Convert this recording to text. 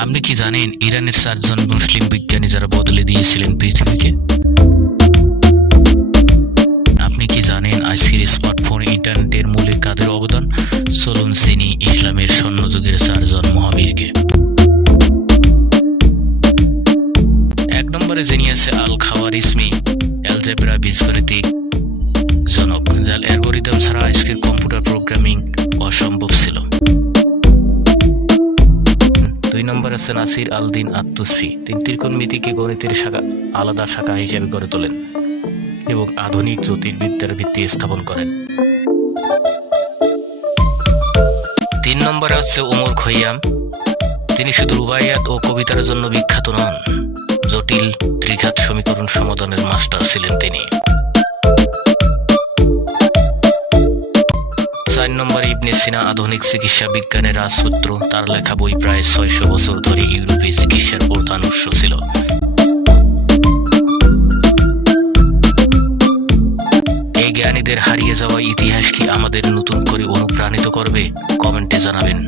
আপনি কি জানেন ইরানের 4 জন মুসলিম বিজ্ঞানী যারা বদলে দিয়েছিলেন পৃথিবীকে? আপনি কি জানেন আজকের স্মার্টফোন ইন্টারনেটের মূলে কাদের অবদান? চলুন চিনি ইসলামের স্বর্ণযুগের 4 জন মহাবীরকে। 1 নম্বরে যিনি আছে আল খাওয়ারিজমি, অ্যালজেব্রা বীজগণিতিক জনক, যার অ্যালগরিদম ছাড়া আজকের কম্পিউটার প্রোগ্রামিং অসম্ভব ছিল। 2 নম্বরে আছে নাসির আল-দিন আত-তুসি, তিনি ত্রিকোণমিতিকে গণিতের আলাদা শাখা হিসেবে গড়ে তোলেন এবং আধুনিক জ্যোতির্বিদ্যার ভিত্তি স্থাপন করেন। 3 নম্বরে হচ্ছে ওমর খৈয়াম, তিনি শুধু রুবাইয়াত ও কবিতার জন্য বিখ্যাত নন, জটিল ত্রিঘাত সমীকরণ সমাধানের মাস্টার ছিলেন তিনি। 4 নম্বরে ইবনে সিনা, আধুনিক চিকিৎসা বিজ্ঞানের রাজপুত্র, তার লেখা বই প্রায় 600 বছর ধরে ইউরোপে চিকিৎসার প্রধান উৎস ছিল। এই জ্ঞানীদের হারিয়ে যাওয়া ইতিহাস কি আমাদের নতুন করে অনুপ্রাণিত করবে? কমেন্টে জানাবেন।